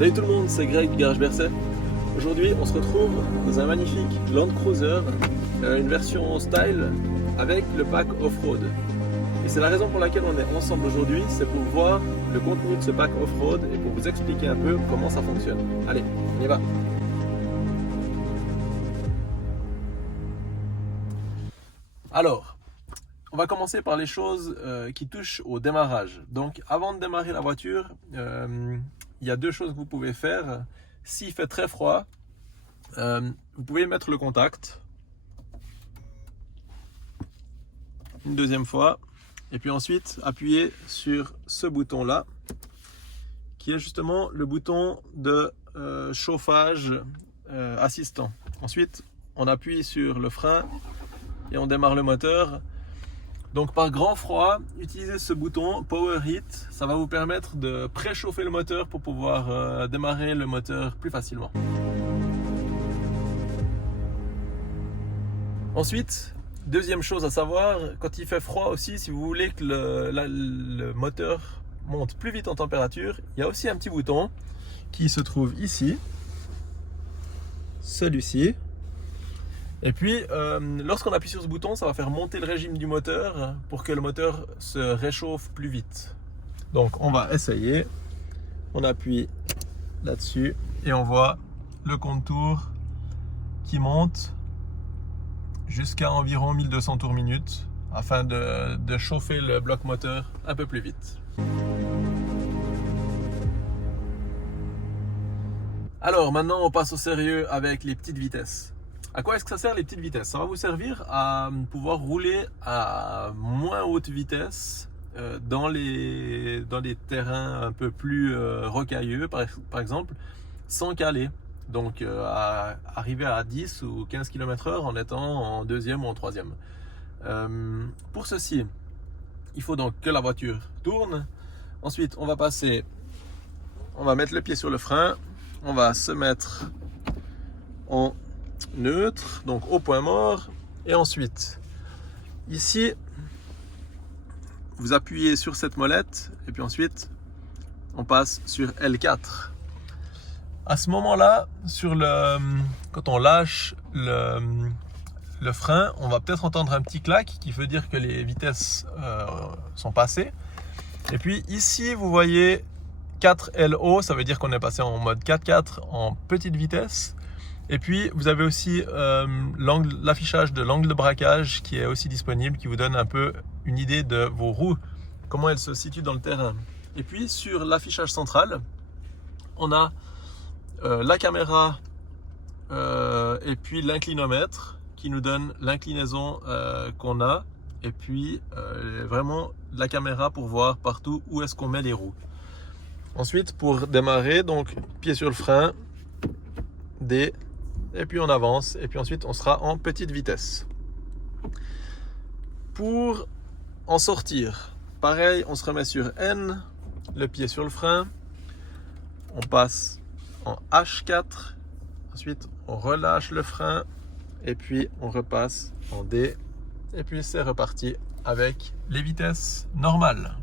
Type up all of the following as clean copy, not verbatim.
Salut tout le monde, c'est Greg du Garage Berset. Aujourd'hui, on se retrouve dans un magnifique Land Cruiser, une version style avec le pack off-road. Et c'est la raison pour laquelle on est ensemble aujourd'hui, c'est pour voir le contenu de ce pack off-road et pour vous expliquer un peu comment ça fonctionne. Allez, on y va. Alors, on va commencer par les choses qui touchent au démarrage. Donc, avant de démarrer la voiture, il y a deux choses que vous pouvez faire. S'il fait très froid, vous pouvez mettre le contact une deuxième fois et puis ensuite appuyer sur ce bouton là qui est justement le bouton de chauffage assistant. Ensuite, on appuie sur le frein et on démarre le moteur. Donc par grand froid, utilisez ce bouton Power Heat, ça va vous permettre de préchauffer le moteur pour pouvoir démarrer le moteur plus facilement. Ensuite, deuxième chose à savoir, quand il fait froid aussi, si vous voulez que le moteur monte plus vite en température, il y a aussi un petit bouton qui se trouve ici, celui-ci. Et puis, lorsqu'on appuie sur ce bouton, ça va faire monter le régime du moteur pour que le moteur se réchauffe plus vite. Donc, on va essayer. On appuie là-dessus et on voit le contour qui monte jusqu'à environ 1200 tours minute afin de chauffer le bloc moteur un peu plus vite. Alors, maintenant, on passe au sérieux avec les petites vitesses. À quoi est-ce que ça sert les petites vitesses? Ça va vous servir à pouvoir rouler à moins haute vitesse dans les terrains un peu plus rocailleux, par exemple, sans caler. Donc à arriver à 10 ou 15 km/h en étant en deuxième ou en troisième. Pour ceci, il faut donc que la voiture tourne. Ensuite, on va mettre le pied sur le frein. On va se mettre en neutre, donc au point mort, et ensuite ici vous appuyez sur cette molette et puis ensuite on passe sur L4. À ce moment là, quand on lâche le frein, on va peut-être entendre un petit clac qui veut dire que les vitesses sont passées. Et puis ici vous voyez 4 LO, ça veut dire qu'on est passé en mode 4x4 en petite vitesse. Et puis vous avez aussi l'affichage de l'angle de braquage qui est aussi disponible, qui vous donne un peu une idée de vos roues, comment elles se situent dans le terrain. Et puis sur l'affichage central, on a la caméra et puis l'inclinomètre qui nous donne l'inclinaison qu'on a, et puis vraiment la caméra pour voir partout où est-ce qu'on met les roues. Ensuite, pour démarrer, donc pied sur le frein, D, et puis on avance, et puis ensuite on sera en petite vitesse. Pour en sortir, pareil, on se remet sur N, le pied sur le frein, on passe en H4, ensuite on relâche le frein, et puis on repasse en D, et puis c'est reparti avec les vitesses normales.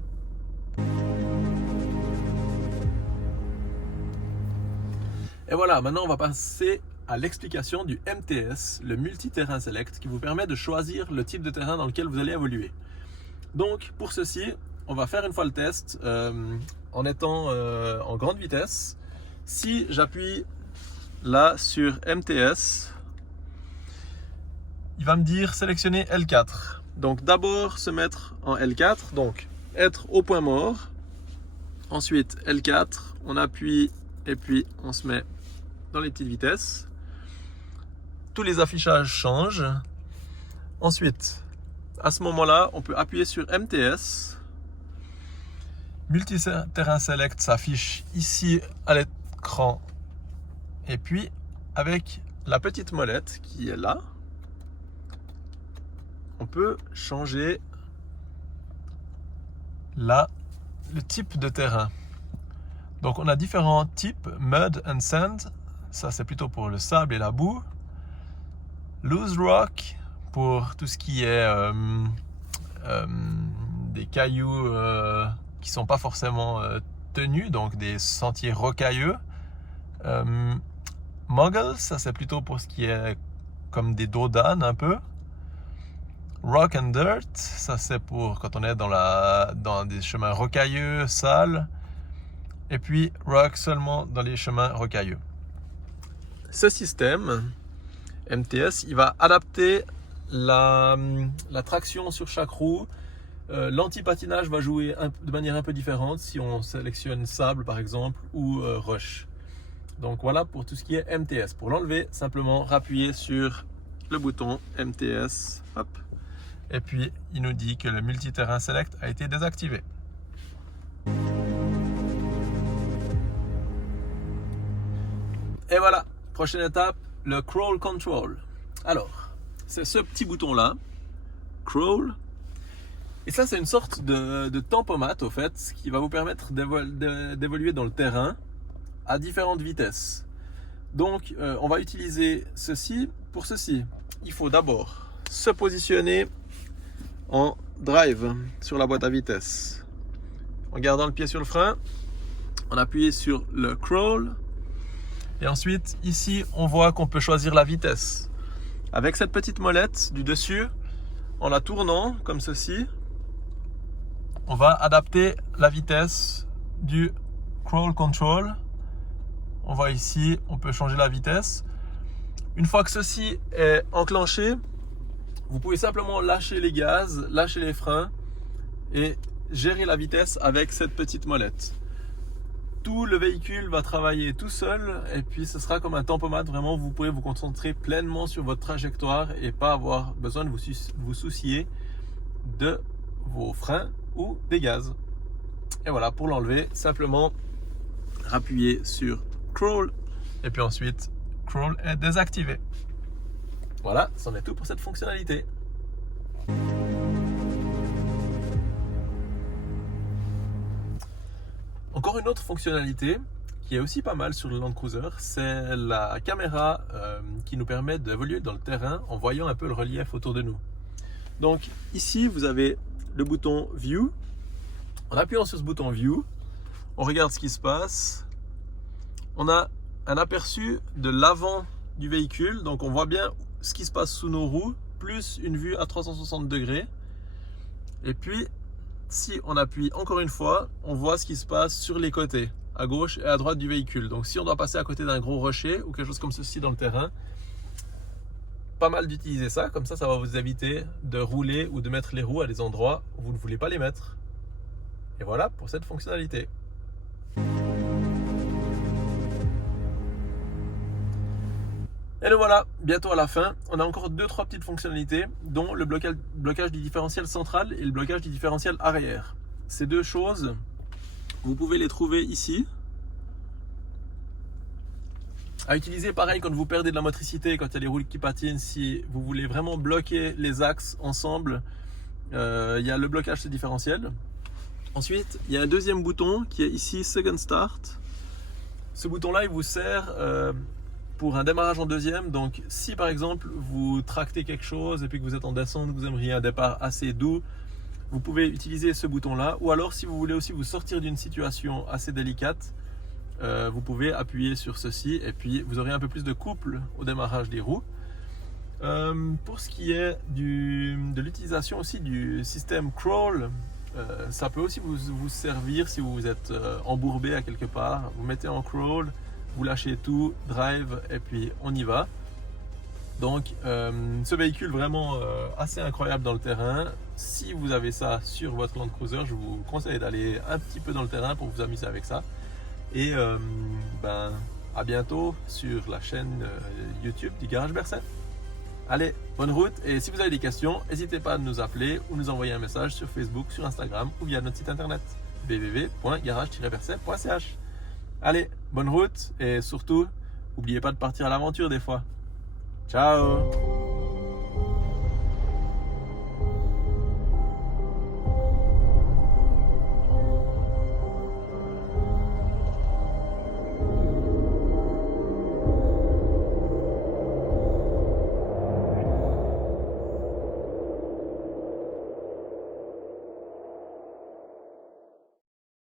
Et voilà, maintenant on va passer à l'explication du MTS, le Multi-Terrain Select, qui vous permet de choisir le type de terrain dans lequel vous allez évoluer. Donc pour ceci, on va faire une fois le test en étant en grande vitesse. Si j'appuie là sur MTS, il va me dire sélectionner L4. Donc d'abord se mettre en L4, donc être au point mort. Ensuite L4, on appuie et puis on se met dans les petites vitesses. Tous les affichages changent. Ensuite, à ce moment-là, on peut appuyer sur MTS. Multi-Terrain Select s'affiche ici à l'écran. Et puis, avec la petite molette qui est là, on peut changer là le type de terrain. Donc, on a différents types, Mud and Sand. Ça, c'est plutôt pour le sable et la boue. Loose Rock, pour tout ce qui est des cailloux qui ne sont pas forcément tenus, donc des sentiers rocailleux. Mogul, ça c'est plutôt pour ce qui est comme des dos d'âne un peu. Rock and Dirt, ça c'est pour quand on est dans des chemins rocailleux, sales. Et puis Rock seulement dans les chemins rocailleux. Ce système MTS, il va adapter la traction sur chaque roue. L'anti-patinage va jouer de manière un peu différente si on sélectionne sable par exemple ou roche. Donc voilà pour tout ce qui est MTS. Pour l'enlever, simplement rappuyer sur le bouton MTS. Hop. Et puis il nous dit que le multi-terrain select a été désactivé. Et voilà, prochaine étape, le crawl control. Alors, c'est ce petit bouton là, crawl. Et ça, c'est une sorte de tempomate au fait, qui va vous permettre d'évoluer dans le terrain à différentes vitesses. Donc, on va utiliser ceci. Pour ceci, il faut d'abord se positionner en drive sur la boîte à vitesse. En gardant le pied sur le frein, on appuie sur le crawl. Et ensuite, ici, on voit qu'on peut choisir la vitesse. Avec cette petite molette du dessus, en la tournant comme ceci, on va adapter la vitesse du crawl control. On voit ici, on peut changer la vitesse. Une fois que ceci est enclenché, vous pouvez simplement lâcher les gaz, lâcher les freins et gérer la vitesse avec cette petite molette. Tout le véhicule va travailler tout seul et puis ce sera comme un tempomate. Vraiment, vous pourrez vous concentrer pleinement sur votre trajectoire et pas avoir besoin de vous soucier de vos freins ou des gaz. Et voilà, pour l'enlever, simplement appuyer sur crawl et puis ensuite crawl est désactivé. Voilà, c'en est tout pour cette fonctionnalité. Encore une autre fonctionnalité qui est aussi pas mal sur le Land Cruiser, c'est la caméra qui nous permet d'évoluer dans le terrain en voyant un peu le relief autour de nous. Donc ici, vous avez le bouton View. En appuyant sur ce bouton View, on regarde ce qui se passe. On a un aperçu de l'avant du véhicule, donc on voit bien ce qui se passe sous nos roues, plus une vue à 360 degrés. Et puis, si on appuie encore une fois, on voit ce qui se passe sur les côtés, à gauche et à droite du véhicule. Donc si on doit passer à côté d'un gros rocher ou quelque chose comme ceci dans le terrain, pas mal d'utiliser ça, comme ça va vous éviter de rouler ou de mettre les roues à des endroits où vous ne voulez pas les mettre. Et voilà pour cette fonctionnalité. Et nous voilà, bientôt à la fin. On a encore 2-3 petites fonctionnalités, dont le blocage du différentiel central et le blocage du différentiel arrière. Ces deux choses, vous pouvez les trouver ici. À utiliser pareil quand vous perdez de la motricité, quand il y a des roues qui patinent, si vous voulez vraiment bloquer les axes ensemble, il y a le blocage de différentiel. Ensuite, il y a un deuxième bouton qui est ici, Second Start. Ce bouton-là, il vous sert pour un démarrage en deuxième. Donc si par exemple vous tractez quelque chose et puis que vous êtes en descente, vous aimeriez un départ assez doux, vous pouvez utiliser ce bouton là. Ou alors si vous voulez aussi vous sortir d'une situation assez délicate, vous pouvez appuyer sur ceci et puis vous aurez un peu plus de couple au démarrage des roues. Pour ce qui est de l'utilisation aussi du système crawl, ça peut aussi vous servir si vous êtes embourbé à quelque part. Vous mettez en crawl, vous lâchez tout, drive et puis on y va. Donc ce véhicule vraiment assez incroyable dans le terrain. Si vous avez ça sur votre Land Cruiser, je vous conseille d'aller un petit peu dans le terrain pour vous amuser avec ça. Et à bientôt sur la chaîne YouTube du Garage Berset. Allez, bonne route, et si vous avez des questions, n'hésitez pas à nous appeler ou nous envoyer un message sur Facebook, sur Instagram ou via notre site internet www.garage-berset.ch. Allez, bonne route et surtout, n'oubliez pas de partir à l'aventure des fois. Ciao!